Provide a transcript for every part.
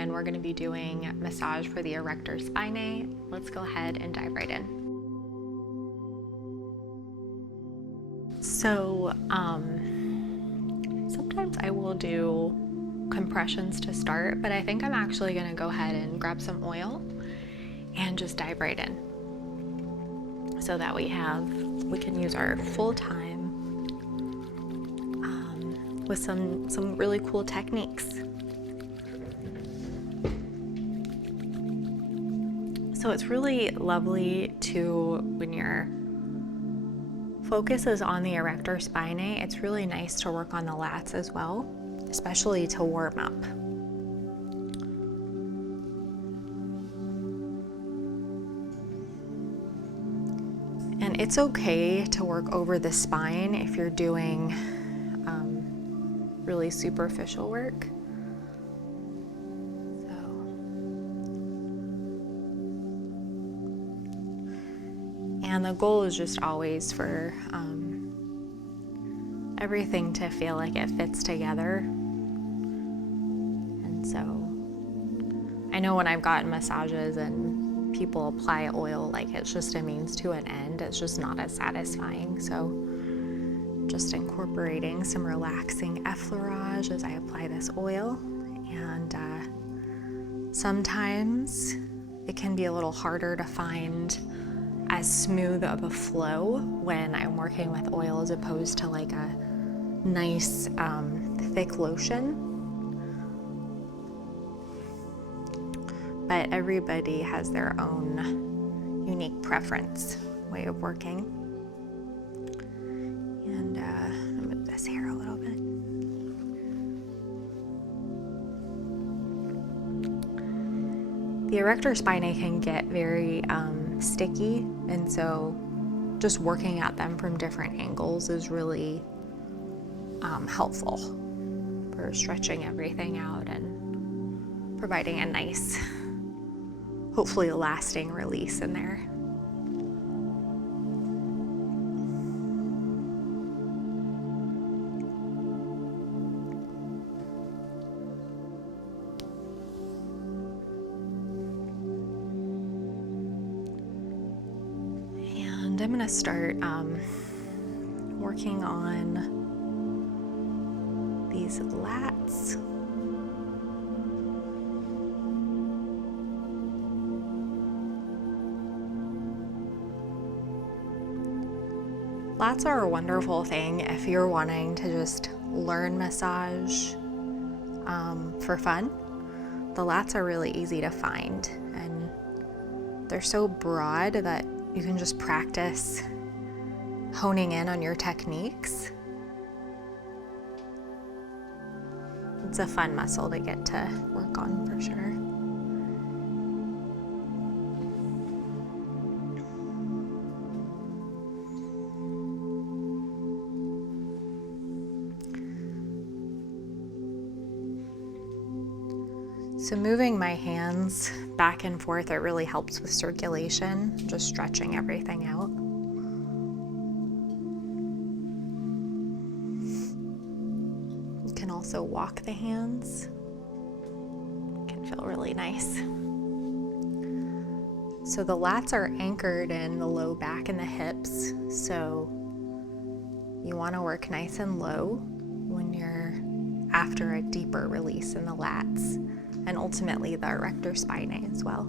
and we're going to be doing massage for the erector spinae. Let's go ahead and dive right in. So sometimes I will do compressions to start, but I think I'm actually going to go ahead and grab some oil and just dive right in, so that we can use our full time with some really cool techniques. So it's really lovely to, when your focus is on the erector spinae, it's really nice to work on the lats as well, especially to warm up. And it's okay to work over the spine if you're doing really superficial work. And the goal is just always for everything to feel like it fits together. And so I know when I've gotten massages and people apply oil like it's just a means to an end, it's just not as satisfying. So just incorporating some relaxing effleurage as I apply this oil. And sometimes it can be a little harder to find as smooth of a flow when I'm working with oil as opposed to like a nice thick lotion. But everybody has their own unique preference way of working. And I'll move this hair a little bit. The erector spinae can get very sticky, and so just working at them from different angles is really helpful for stretching everything out and providing a nice, hopefully a lasting release in there. And I'm going to start working on these lats. Lats are a wonderful thing if you're wanting to just learn massage for fun. The lats are really easy to find, and they're so broad that you can just practice honing in on your techniques. It's a fun muscle to get to work on for sure. So moving my hands back and forth, it really helps with circulation, just stretching everything out. You can also walk the hands. It can feel really nice. So the lats are anchored in the low back and the hips, so you want to work nice and low when you're after a deeper release in the lats, and ultimately the erector spinae as well.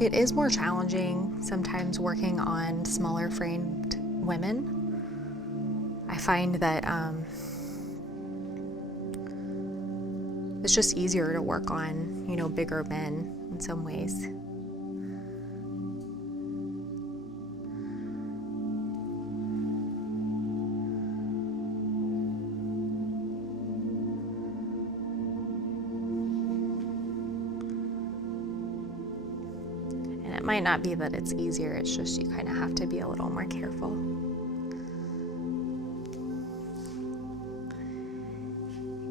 It is more challenging sometimes working on smaller framed women. I find that it's just easier to work on, bigger men in some ways. And it might not be that it's easier, it's just you kind of have to be a little more careful.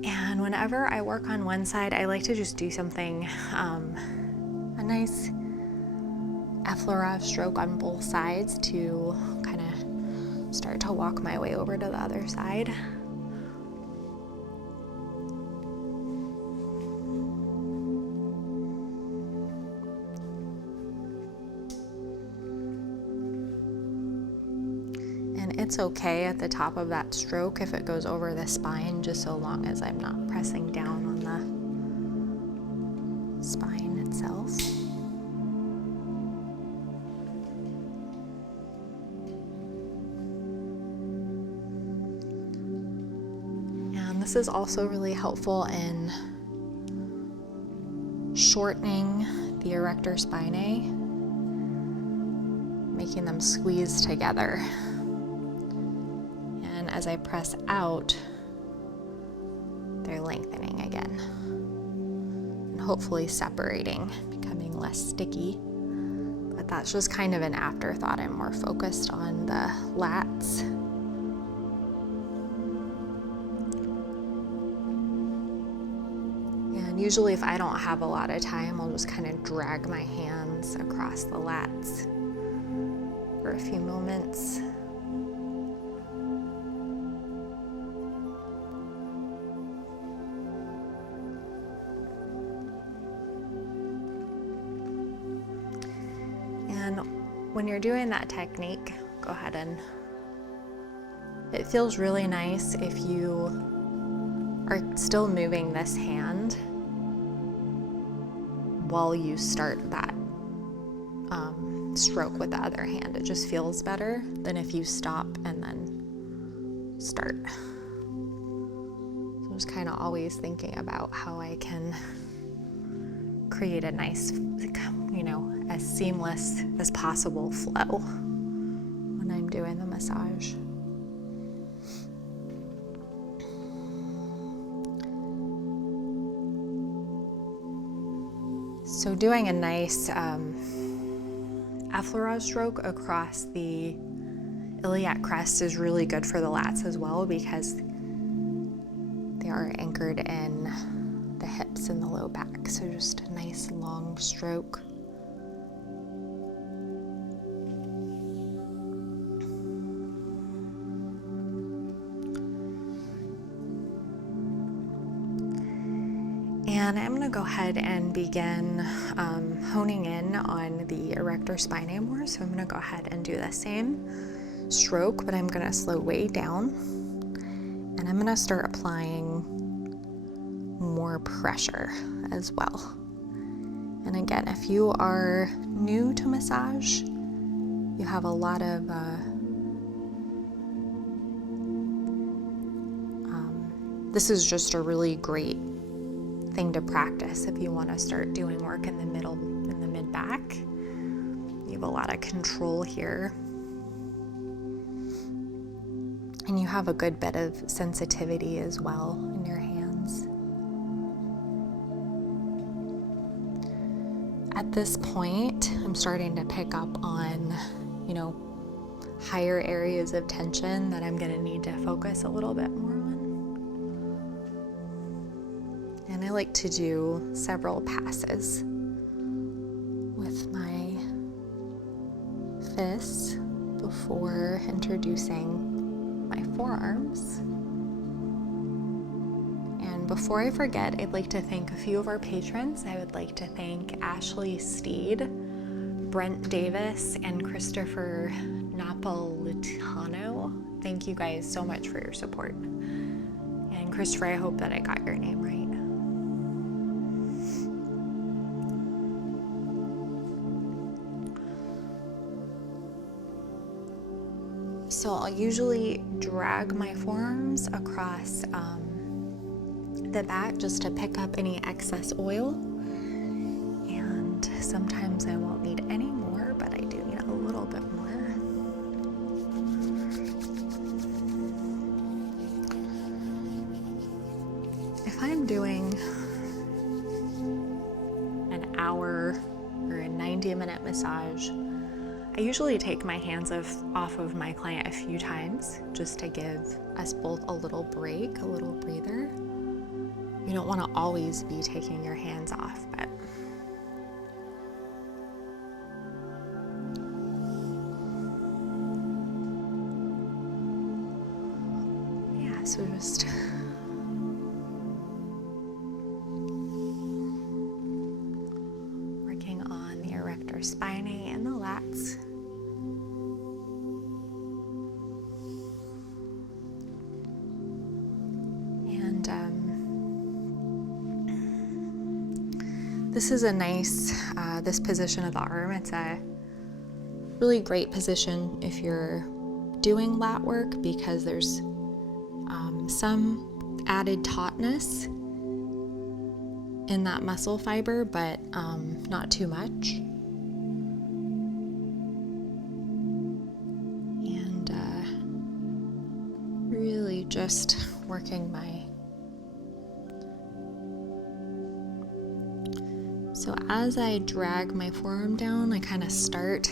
And whenever I work on one side, I like to just do something a a nice effleurage stroke on both sides to kind of start to walk my way over to the other side. And it's okay at the top of that stroke if it goes over the spine, just so long as I'm not pressing down on the spine itself. This is also really helpful in shortening the erector spinae, making them squeeze together. And as I press out, they're lengthening again, and hopefully separating, becoming less sticky. But that's just kind of an afterthought. I'm more focused on the lats. Usually if I don't have a lot of time, I'll just kind of drag my hands across the lats for a few moments. And when you're doing that technique, go ahead and it feels really nice if you are still moving this hand while you start that stroke with the other hand. It just feels better than if you stop and then start. So I'm just kind of always thinking about how I can create a nice, as seamless as possible flow when I'm doing the massage. So doing a nice effleurage stroke across the iliac crest is really good for the lats as well, because they are anchored in the hips and the low back. So just a nice long stroke. And I'm going to go ahead and begin honing in on the erector spinae more. So I'm going to go ahead and do the same stroke, but I'm going to slow way down. And I'm going to start applying more pressure as well. And again, if you are new to massage, you have a lot of this is just a really great thing to practice if you want to start doing work in the middle, in the mid-back. You have a lot of control here. And you have a good bit of sensitivity as well in your hands. At this point, I'm starting to pick up on, higher areas of tension that I'm going to need to focus a little bit more on. And I like to do several passes with my fists before introducing my forearms. And before I forget, I'd like to thank a few of our patrons. I would like to thank Ashley Steed, Brent Davis, and Christopher Napolitano. Thank you guys so much for your support. And Christopher, I hope that I got your name right. So I'll usually drag my forearms across the back just to pick up any excess oil. And sometimes I won't need any more, but I do need a little bit more. If I'm doing an hour or a 90-minute massage, I usually take my hands off of my client a few times just to give us both a little break, a little breather. You don't want to always be taking your hands off, but So just working on the erector spinae and the lats. And this is a nice, this position of the arm, it's a really great position if you're doing lat work because there's some added tautness in that muscle fiber, but not too much. And really just working so as I drag my forearm down, I kind of start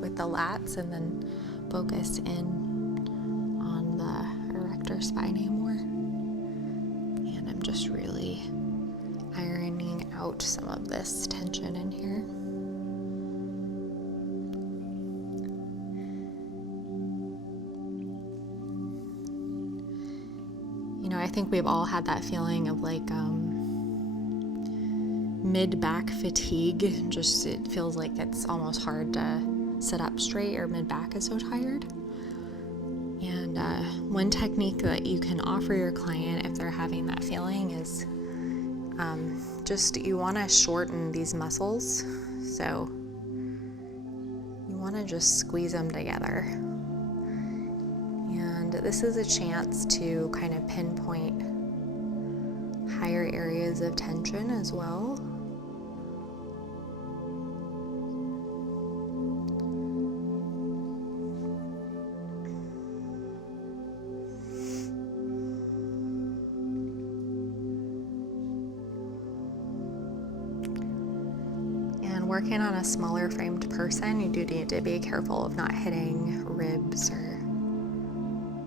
with the lats and then focus in on the erector spinae more. And I'm just really ironing out some of this tension in here. You know, I think we've all had that feeling of like mid-back fatigue. Just it feels like it's almost hard to sit up straight, or mid-back is so tired. And one technique that you can offer your client if they're having that feeling is just you want to shorten these muscles. So you want to just squeeze them together. And this is a chance to kind of pinpoint higher areas of tension as well. Working on a smaller framed person, you do need to be careful of not hitting ribs, or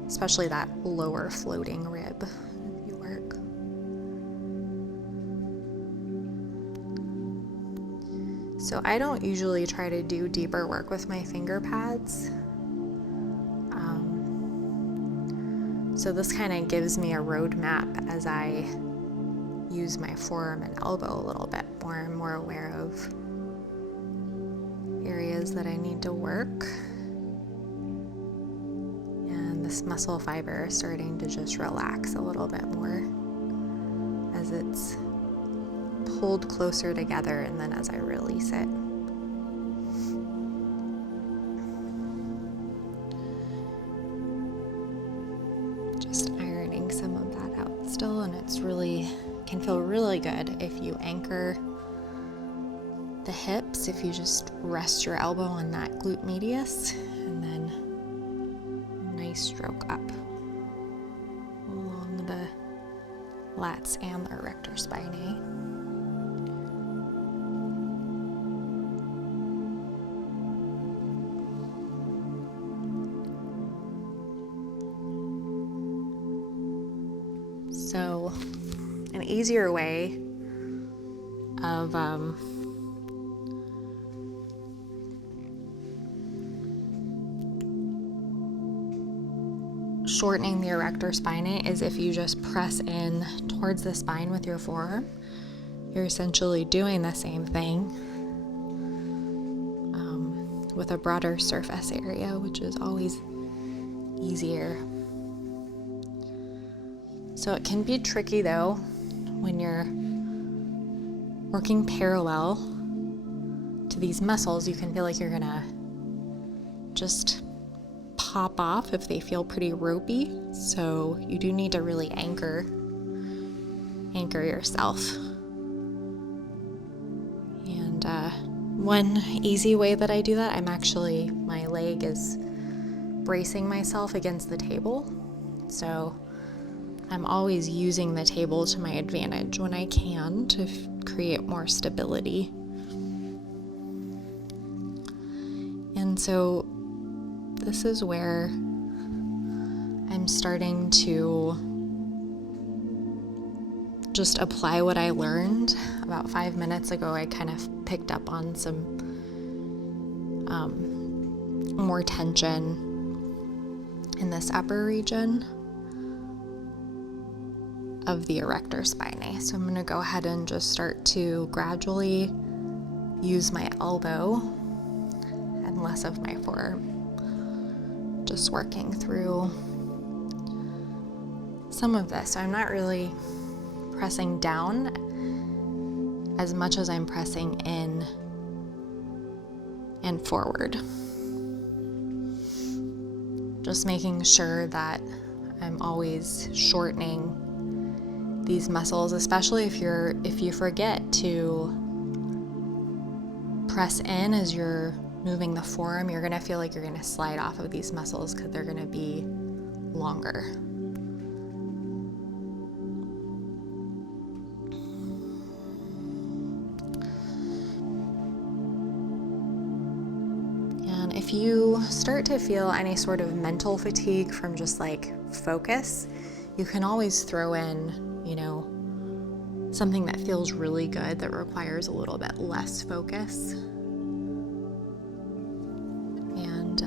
especially that lower floating rib if you work. So I don't usually try to do deeper work with my finger pads. So this kind of gives me a roadmap as I use my forearm and elbow a little bit more. I'm more aware of areas that I need to work, and this muscle fiber is starting to just relax a little bit more as it's pulled closer together, and then as I release it. Just ironing some of that out still, and it's really can feel really good if you anchor the hips, if you just rest your elbow on that glute medius, and then a nice stroke up along the lats and the erector spinae. So an easier way of shortening the erector spinae is if you just press in towards the spine with your forearm. You're essentially doing the same thing with a broader surface area, which is always easier. So it can be tricky though when you're working parallel to these muscles. You can feel like you're gonna just pop off if they feel pretty ropey, so you do need to really anchor yourself. And one easy way that I do that, my leg is bracing myself against the table, so I'm always using the table to my advantage when I can to create more stability. And so this is where I'm starting to just apply what I learned. About 5 minutes ago, I kind of picked up on some more tension in this upper region. of the erector spinae. So I'm going to go ahead and just start to gradually use my elbow and less of my forearm. Just working through some of this. So I'm not really pressing down as much as I'm pressing in and forward. Just making sure that I'm always shortening these muscles, especially if you forget to press in as you're moving the forearm, you're gonna feel like you're gonna slide off of these muscles because they're gonna be longer. And if you start to feel any sort of mental fatigue from just like focus, you can always throw in, something that feels really good that requires a little bit less focus. And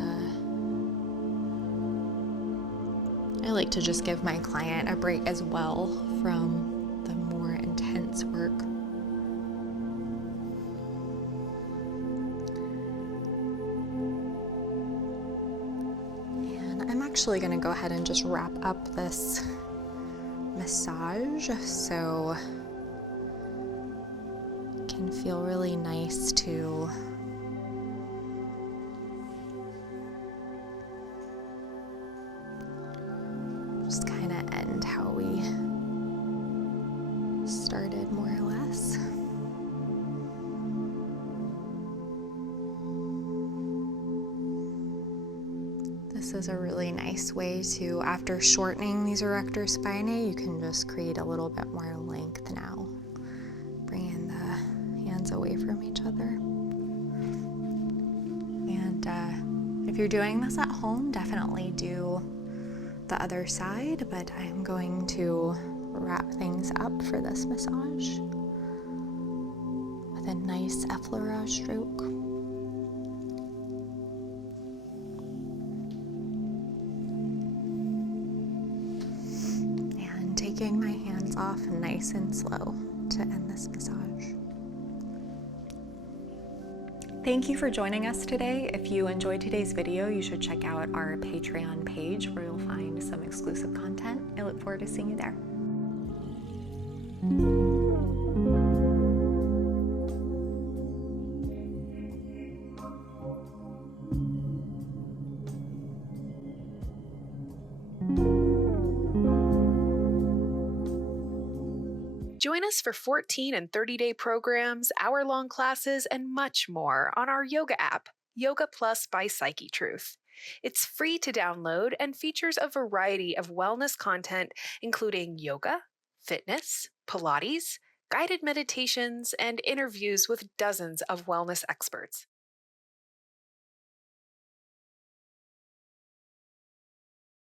I like to just give my client a break as well from the more intense work. And I'm actually going to go ahead and just wrap up this massage so it can feel really nice to just kind of end how we started, more or less. This is a really nice way to, after shortening these erector spinae, you can just create a little bit more length now. Bringing the hands away from each other. And if you're doing this at home, definitely do the other side, but I'm going to wrap things up for this massage with a nice effleurage stroke. And taking my hands off nice and slow to end this massage. Thank you for joining us today. If you enjoyed today's video, you should check out our Patreon page where you'll find some exclusive content. I look forward to seeing you there. Join us for 14 and 30-day programs, hour-long classes, and much more on our yoga app, Yoga Plus by Psyche Truth. It's free to download and features a variety of wellness content, including yoga, fitness, Pilates, guided meditations, and interviews with dozens of wellness experts.